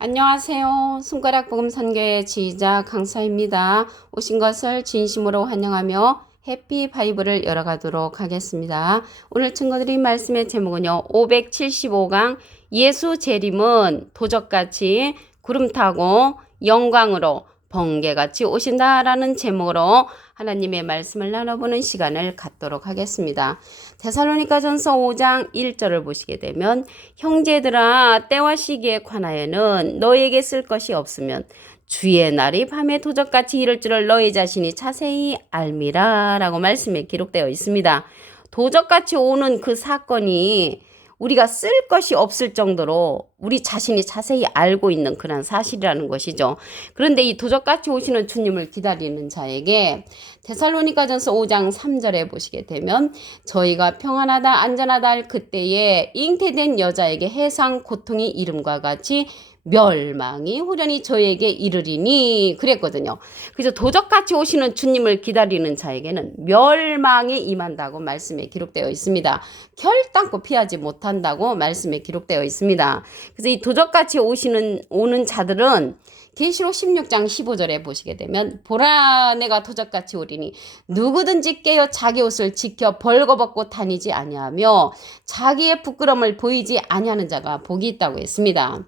안녕하세요. 손가락 복음 선교의 지휘자 강사입니다. 오신 것을 진심으로 환영하며 해피 바이블을 열어가도록 하겠습니다. 오늘 친구들이 말씀의 제목은요. 575강 예수 재림은 도적같이 구름 타고 영광으로 번개같이 오신다라는 제목으로 하나님의 말씀을 나눠보는 시간을 갖도록 하겠습니다. 데살로니가전서 5장 1절을 보시게 되면 형제들아 때와 시기에 관하여는 너희에게 쓸 것이 없으면 주의 날이 밤에 도적같이 이를 줄을 너희 자신이 자세히 알미라 라고 말씀에 기록되어 있습니다. 도적같이 오는 그 사건이 우리가 쓸 것이 없을 정도로 우리 자신이 자세히 알고 있는 그런 사실이라는 것이죠. 그런데 이 도적같이 오시는 주님을 기다리는 자에게 데살로니가전서 5장 3절에 보시게 되면 저희가 평안하다 안전하다 할 그때에 잉태된 여자에게 해상 고통이 이름과 같이 멸망이 후련히 저에게 이르리니 그랬거든요. 그래서 도적같이 오시는 주님을 기다리는 자에게는 멸망이 임한다고 말씀에 기록되어 있습니다. 결단코 피하지 못한다고 말씀에 기록되어 있습니다. 그래서 이 도적같이 오는 자들은 계시록 16장 15절에 보시게 되면 보라 내가 도적같이 오리니 누구든지 깨어 자기 옷을 지켜 벌거벗고 다니지 아니하며 자기의 부끄러움을 보이지 아니하는 자가 복이 있다고 했습니다.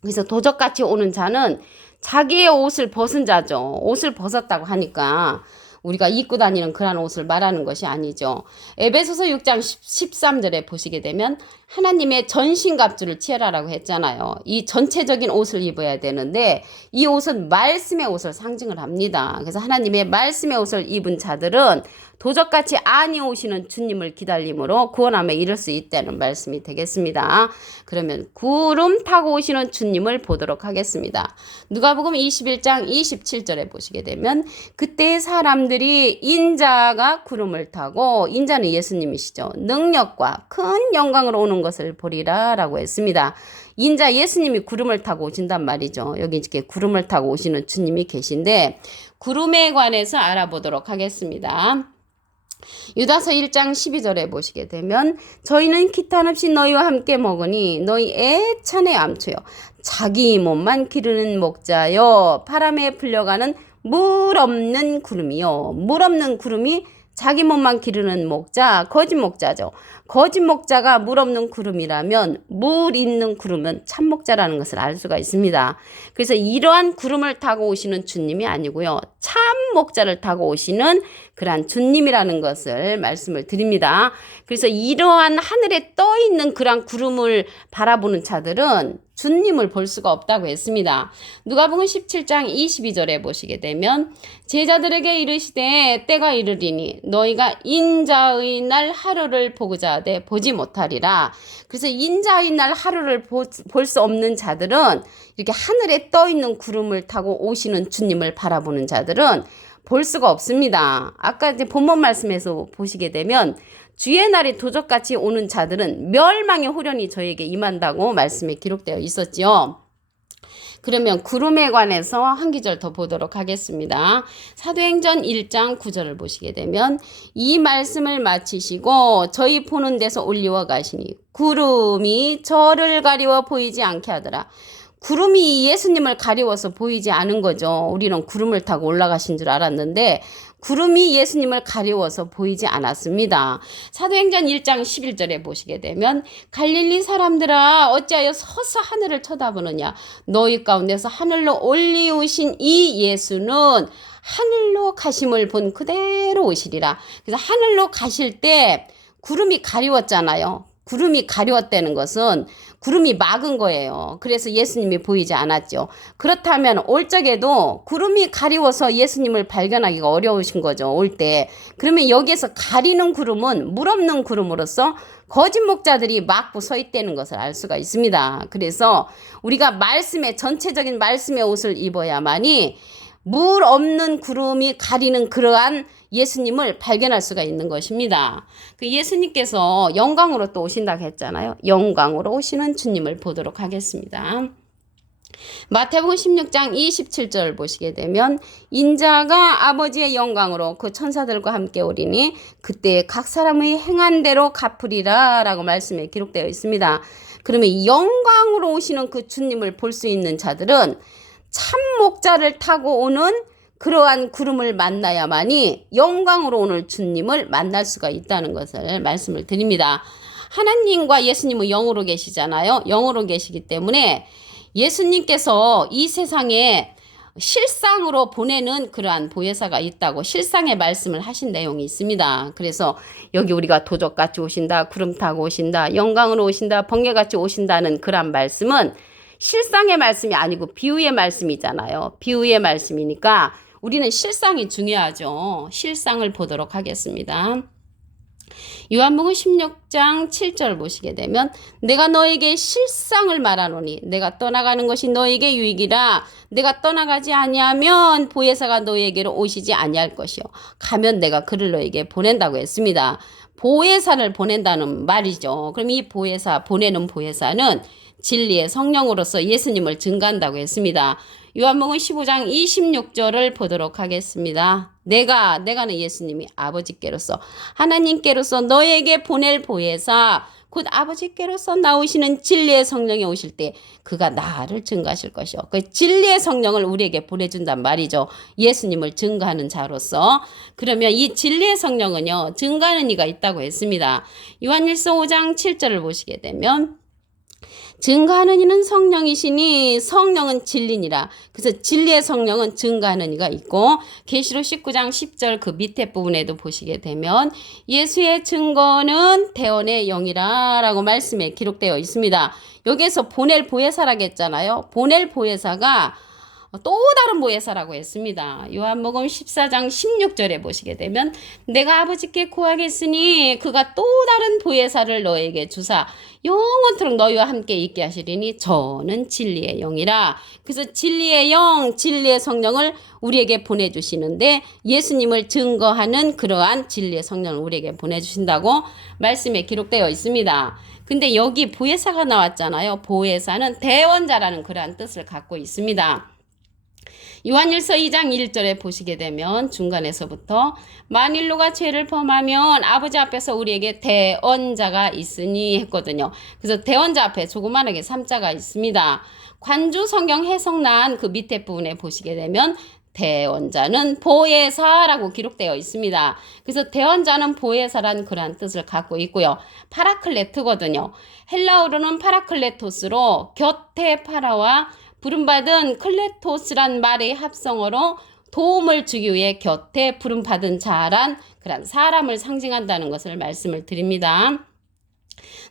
그래서 도적같이 오는 자는 자기의 옷을 벗은 자죠. 옷을 벗었다고 하니까 우리가 입고 다니는 그런 옷을 말하는 것이 아니죠. 에베소서 6장 13절에 보시게 되면 하나님의 전신갑주를 취하라고 했잖아요. 이 전체적인 옷을 입어야 되는데 이 옷은 말씀의 옷을 상징을 합니다. 그래서 하나님의 말씀의 옷을 입은 자들은 도적같이 안이 오시는 주님을 기다림으로 구원함에 이를 수 있다는 말씀이 되겠습니다. 그러면 구름 타고 오시는 주님을 보도록 하겠습니다. 누가복음 21장 27절에 보시게 되면 그때 사람들이 인자가 구름을 타고 인자는 예수님이시죠. 능력과 큰 영광으로 오는 것을 보리라 라고 했습니다. 인자 예수님이 구름을 타고 오신단 말이죠. 여기 이렇게 구름을 타고 오시는 주님이 계신데 구름에 관해서 알아보도록 하겠습니다. 유다서 1장 12절에 보시게 되면 저희는 기탄 없이 너희와 함께 먹으니 너희 애찬의 암초요 자기 몸만 기르는 목자요 바람에 불려가는 물 없는 구름이요 물 없는 구름이 자기 몸만 기르는 목자, 거짓 목자죠. 거짓 목자가 물 없는 구름이라면 물 있는 구름은 참 목자라는 것을 알 수가 있습니다. 그래서 이러한 구름을 타고 오시는 주님이 아니고요. 참 목자를 타고 오시는 그러한 주님이라는 것을 말씀을 드립니다. 그래서 이러한 하늘에 떠 있는 그러한 구름을 바라보는 자들은 주님을 볼 수가 없다고 했습니다. 누가복음 17장 22절에 보시게 되면 제자들에게 이르시되 때가 이르리니 너희가 인자의 날 하루를 보고자 하되 보지 못하리라. 그래서 인자의 날 하루를 볼 수 없는 자들은 이렇게 하늘에 떠 있는 구름을 타고 오시는 주님을 바라보는 자들은 볼 수가 없습니다. 아까 이제 본문 말씀에서 보시게 되면 주의 날이 도적같이 오는 자들은 멸망의 후련이 저에게 임한다고 말씀에 기록되어 있었지요. 그러면 구름에 관해서 한 기절 더 보도록 하겠습니다. 사도행전 1장 9절을 보시게 되면 이 말씀을 마치시고 저희 보는 데서 올리워 가시니 구름이 저를 가리워 보이지 않게 하더라. 구름이 예수님을 가리워서 보이지 않은 거죠. 우리는 구름을 타고 올라가신 줄 알았는데 구름이 예수님을 가리워서 보이지 않았습니다. 사도행전 1장 11절에 보시게 되면 갈릴리 사람들아 어찌하여 서서 하늘을 쳐다보느냐 너희 가운데서 하늘로 올리우신 이 예수는 하늘로 가심을 본 그대로 오시리라. 그래서 하늘로 가실 때 구름이 가리웠잖아요. 구름이 가리웠다는 것은 구름이 막은 거예요. 그래서 예수님이 보이지 않았죠. 그렇다면 올 적에도 구름이 가리워서 예수님을 발견하기가 어려우신 거죠. 올 때. 그러면 여기에서 가리는 구름은 물 없는 구름으로서 거짓 목자들이 막고 서 있다는 것을 알 수가 있습니다. 그래서 우리가 전체적인 말씀의 옷을 입어야만이 물 없는 구름이 가리는 그러한 예수님을 발견할 수가 있는 것입니다. 그 예수님께서 영광으로 또 오신다고 했잖아요. 영광으로 오시는 주님을 보도록 하겠습니다. 마태복음 16장 27절 보시게 되면 인자가 아버지의 영광으로 그 천사들과 함께 오리니 그때 각 사람의 행한 대로 갚으리라 라고 말씀에 기록되어 있습니다. 그러면 영광으로 오시는 그 주님을 볼 수 있는 자들은 참 목자를 타고 오는 그러한 구름을 만나야만이 영광으로 오는 주님을 만날 수가 있다는 것을 말씀을 드립니다. 하나님과 예수님은 영으로 계시잖아요. 영으로 계시기 때문에 예수님께서 이 세상에 실상으로 보내는 그러한 보혜사가 있다고 실상의 말씀을 하신 내용이 있습니다. 그래서 여기 우리가 도적같이 오신다, 구름 타고 오신다, 영광으로 오신다, 번개같이 오신다는 그러한 말씀은 실상의 말씀이 아니고 비유의 말씀이잖아요. 비유의 말씀이니까 우리는 실상이 중요하죠. 실상을 보도록 하겠습니다. 요한복음 16장 7절 보시게 되면 내가 너에게 실상을 말하노니 내가 떠나가는 것이 너에게 유익이라 내가 떠나가지 아니하면 보혜사가 너에게로 오시지 아니할 것이요 가면 내가 그를 너에게 보낸다고 했습니다. 보혜사를 보낸다는 말이죠. 그럼 이 보혜사 보내는 보혜사는 진리의 성령으로서 예수님을 증거한다고 했습니다. 요한복음 15장 26절을 보도록 하겠습니다. 내가는 예수님이 아버지께로서 하나님께로서 너에게 보낼 보혜사 곧 아버지께로서 나오시는 진리의 성령이 오실 때 그가 나를 증거하실 것이요. 그 진리의 성령을 우리에게 보내준단 말이죠. 예수님을 증거하는 자로서. 그러면 이 진리의 성령은요. 증거하는 이가 있다고 했습니다. 요한일서 5장 7절을 보시게 되면 증거하는 이는 성령이시니 성령은 진리니라. 그래서 진리의 성령은 증거하는 이가 있고 계시록 19장 10절 그 밑에 부분에도 보시게 되면 예수의 증거는 대언의 영이라 라고 말씀에 기록되어 있습니다. 여기에서 보낼 보혜사라고 했잖아요. 보낼 보혜사가 또 다른 보혜사라고 했습니다. 요한복음 14장 16절에 보시게 되면 내가 아버지께 구하겠으니 그가 또 다른 보혜사를 너에게 주사 영원토록 너희와 함께 있게 하시리니 저는 진리의 영이라. 그래서 진리의 영, 진리의 성령을 우리에게 보내주시는데 예수님을 증거하는 그러한 진리의 성령을 우리에게 보내주신다고 말씀에 기록되어 있습니다. 근데 여기 보혜사가 나왔잖아요. 보혜사는 대원자라는 그러한 뜻을 갖고 있습니다. 요한일서 2장 1절에 보시게 되면 중간에서부터 만일 누가 죄를 범하면 아버지 앞에서 우리에게 대언자가 있으니 했거든요. 그래서 대언자 앞에 조그만하게 3자가 있습니다. 관주 성경 해석란 그 밑에 부분에 보시게 되면 대언자는 보혜사라고 기록되어 있습니다. 그래서 대언자는 보혜사란 그러한 뜻을 갖고 있고요. 파라클레트거든요. 헬라어로는 파라클레토스로 곁에 파라와 부름받은 클레토스란 말의 합성어로 도움을 주기 위해 곁에 부름받은 자란 그런 사람을 상징한다는 것을 말씀을 드립니다.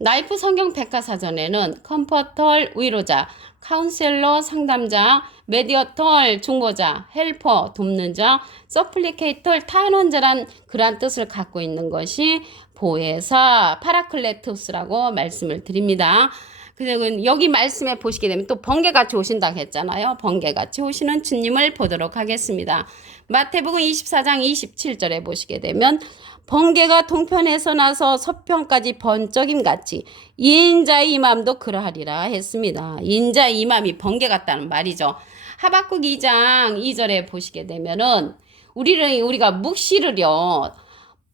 나이프 성경 백과사전에는 컴포털 위로자, 카운셀러 상담자, 메디어털 중보자, 헬퍼 돕는 자, 서플리케이터 탄원자란 그러한 뜻을 갖고 있는 것이 보혜사 파라클레토스라고 말씀을 드립니다. 그리고 여기 말씀에 보시게 되면 또 번개같이 오신다고 했잖아요. 번개같이 오시는 주님을 보도록 하겠습니다. 마태복음 24장 27절에 보시게 되면 번개가 동편에서 나서 서편까지 번쩍임같이 인자의 임함도 그러하리라 했습니다. 인자의 임함이 번개 같다는 말이죠. 하박국 2장 2절에 보시게 되면은 우리가 묵시를요.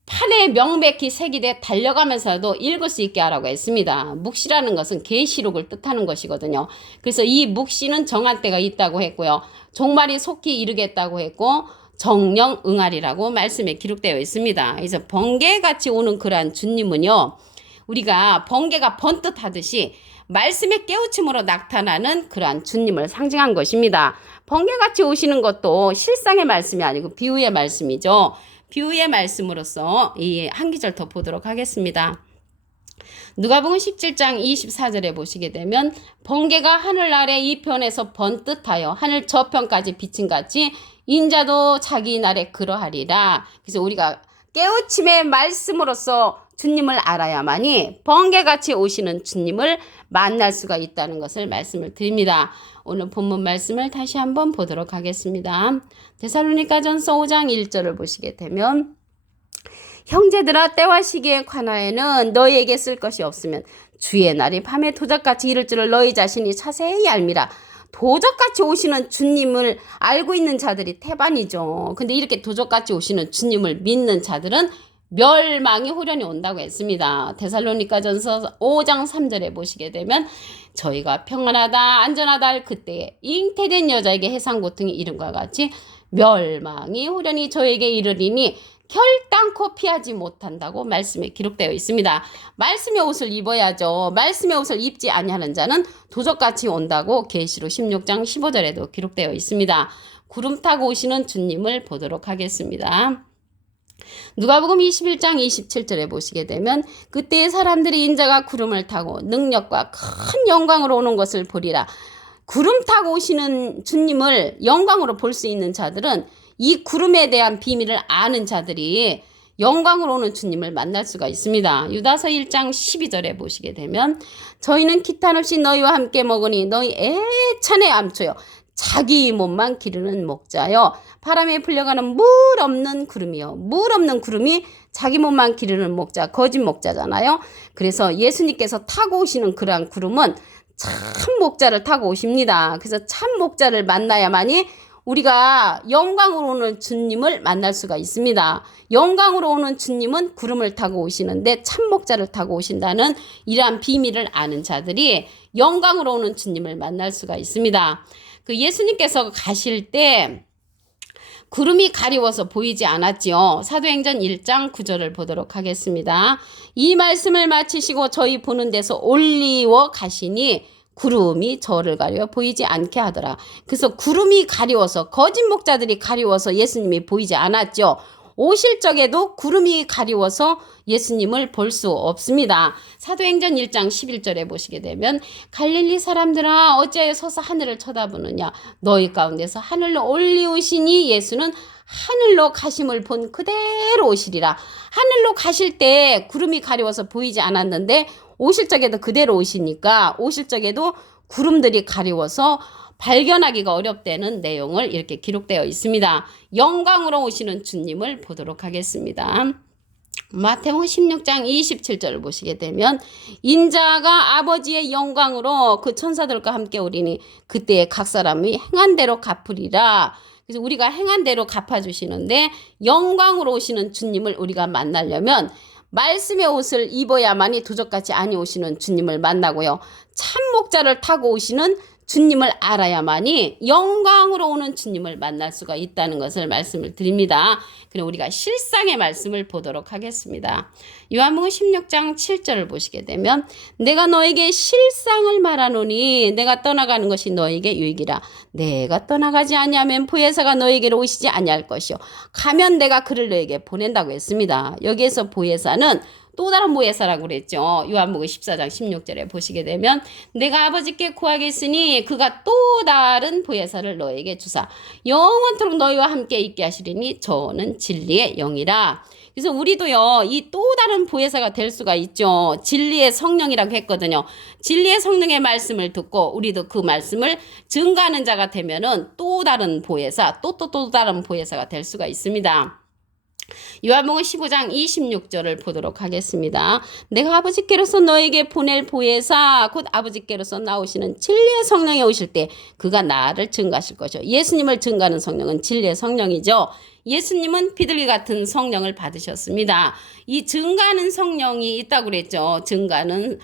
판에 명백히 새기되 달려가면서도 읽을 수 있게 하라고 했습니다. 묵시라는 것은 계시록을 뜻하는 것이거든요. 그래서 이 묵시는 정한 때가 있다고 했고요. 종말이 속히 이르겠다고 했고 정령 응하리라고 말씀에 기록되어 있습니다. 그래서 번개같이 오는 그러한 주님은요. 우리가 번개가 번뜩하듯이 말씀의 깨우침으로 나타나는 그러한 주님을 상징한 것입니다. 번개같이 오시는 것도 실상의 말씀이 아니고 비유의 말씀이죠. 비유의 말씀으로서 이 한 기절 더 보도록 하겠습니다. 누가복음 17장 24절에 보시게 되면 번개가 하늘 아래 이편에서 번뜩하여 하늘 저편까지 비친 같이 인자도 자기 날에 그러하리라. 그래서 우리가 깨우침의 말씀으로서 주님을 알아야만이 번개같이 오시는 주님을 만날 수가 있다는 것을 말씀을 드립니다. 오늘 본문 말씀을 다시 한번 보도록 하겠습니다. 데살로니가전서 5장 1절을 보시게 되면 형제들아 때와 시기에 관하여는 너희에게 쓸 것이 없으면 주의 날이 밤에 도적같이 이를 줄을 너희 자신이 자세히 알미라. 도적같이 오시는 주님을 알고 있는 자들이 태반이죠. 근데 이렇게 도적같이 오시는 주님을 믿는 자들은 멸망이 후련히 온다고 했습니다. 데살로니가전서 5장 3절에 보시게 되면 저희가 평안하다 안전하다 할 그때에 잉태된 여자에게 해상 고통이 이름과 같이 멸망이 후련히 저에게 이르리니 결단코 피하지 못한다고 말씀에 기록되어 있습니다. 말씀의 옷을 입어야죠. 말씀의 옷을 입지 아니하는 자는 도적같이 온다고 계시록 16장 15절에도 기록되어 있습니다. 구름 타고 오시는 주님을 보도록 하겠습니다. 누가복음 21장 27절에 보시게 되면 그때의 사람들이 인자가 구름을 타고 능력과 큰 영광으로 오는 것을 보리라. 구름 타고 오시는 주님을 영광으로 볼 수 있는 자들은 이 구름에 대한 비밀을 아는 자들이 영광으로 오는 주님을 만날 수가 있습니다. 유다서 1장 12절에 보시게 되면 저희는 기탄 없이 너희와 함께 먹으니 너희 애찬의 암초요 자기 몸만 기르는 목자요 바람에 풀려가는 물 없는 구름이요 물 없는 구름이 자기 몸만 기르는 목자 거짓 목자잖아요. 그래서 예수님께서 타고 오시는 그러한 구름은 참 목자를 타고 오십니다. 그래서 참 목자를 만나야만이 우리가 영광으로 오는 주님을 만날 수가 있습니다. 영광으로 오는 주님은 구름을 타고 오시는데 참 목자를 타고 오신다는 이러한 비밀을 아는 자들이 영광으로 오는 주님을 만날 수가 있습니다. 그 예수님께서 가실 때 구름이 가리워서 보이지 않았지요. 사도행전 1장 9절을 보도록 하겠습니다. 이 말씀을 마치시고 저희 보는 데서 올리워 가시니 구름이 저를 가려 보이지 않게 하더라. 그래서 구름이 가리워서 거짓 목자들이 가리워서 예수님이 보이지 않았죠. 오실 적에도 구름이 가리워서 예수님을 볼 수 없습니다. 사도행전 1장 11절에 보시게 되면 갈릴리 사람들아 어찌하여 서서 하늘을 쳐다보느냐 너희 가운데서 하늘로 올리우시니 예수는 하늘로 가심을 본 그대로 오시리라. 하늘로 가실 때 구름이 가리워서 보이지 않았는데 오실 적에도 그대로 오시니까 오실 적에도 구름들이 가리워서 발견하기가 어렵다는 내용을 이렇게 기록되어 있습니다. 영광으로 오시는 주님을 보도록 하겠습니다. 마태복음 16장 27절을 보시게 되면 인자가 아버지의 영광으로 그 천사들과 함께 오리니 그때에 각 사람이 행한 대로 갚으리라. 그래서 우리가 행한 대로 갚아주시는데 영광으로 오시는 주님을 우리가 만나려면 말씀의 옷을 입어야만이 도적같이 아니 오시는 주님을 만나고요. 참 목자를 타고 오시는 주님을 알아야만이 영광으로 오는 주님을 만날 수가 있다는 것을 말씀을 드립니다. 그럼 우리가 실상의 말씀을 보도록 하겠습니다. 요한복음 16장 7절을 보시게 되면 내가 너에게 실상을 말하노니 내가 떠나가는 것이 너에게 유익이라. 내가 떠나가지 아니하면 보혜사가 너에게로 오시지 아니할 것이요 가면 내가 그를 너에게 보낸다고 했습니다. 여기에서 보혜사는 또 다른 보혜사라고 그랬죠. 요한복음 14장 16절에 보시게 되면 내가 아버지께 구하겠으니 그가 또 다른 보혜사를 너에게 주사 영원토록 너희와 함께 있게 하시리니 저는 진리의 영이라. 그래서 우리도요 이 또 다른 보혜사가 될 수가 있죠. 진리의 성령이라고 했거든요. 진리의 성령의 말씀을 듣고 우리도 그 말씀을 증거하는 자가 되면은 또 다른 보혜사 또 다른 보혜사가 될 수가 있습니다. 요한복음 15장 26절을 보도록 하겠습니다. 내가 아버지께로서 너에게 보낼 보혜사 곧 아버지께로서 나오시는 진리의 성령이 오실 때 그가 나를 증거하실 것이요. 예수님을 증거하는 성령은 진리의 성령이죠. 예수님은 비둘기 같은 성령을 받으셨습니다. 이 증거하는 성령이 있다고 그랬죠. 증거하는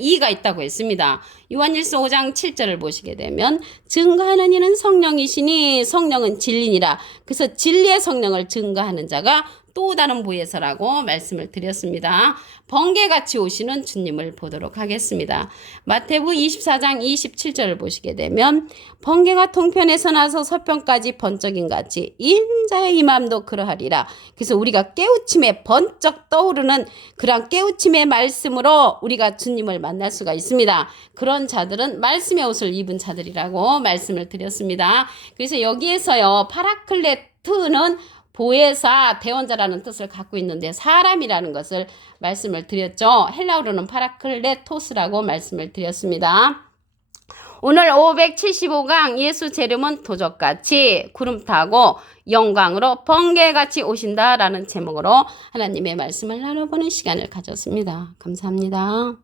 이가 있다고 했습니다. 요한일서 5장 7절을 보시게 되면 증거하는 이는 성령이시니 성령은 진리니라. 그래서 진리의 성령을 증거하는 자가 또 다른 보혜사라고 말씀을 드렸습니다. 번개같이 오시는 주님을 보도록 하겠습니다. 마태복음 24장 27절을 보시게 되면 번개가 동편에서 나서 서편까지 번쩍인 같이 인자의 임함도 그러하리라. 그래서 우리가 깨우침에 번쩍 떠오르는 그런 깨우침의 말씀으로 우리가 주님을 만날 수가 있습니다. 그런 자들은 말씀의 옷을 입은 자들이라고 말씀을 드렸습니다. 그래서 여기에서요 파라클레트는 보혜사, 대원자라는 뜻을 갖고 있는데 사람이라는 것을 말씀을 드렸죠. 헬라어로는 파라클레토스라고 말씀을 드렸습니다. 오늘 575강 예수 재림은 도적같이 구름 타고 영광으로 번개같이 오신다라는 제목으로 하나님의 말씀을 나눠보는 시간을 가졌습니다. 감사합니다.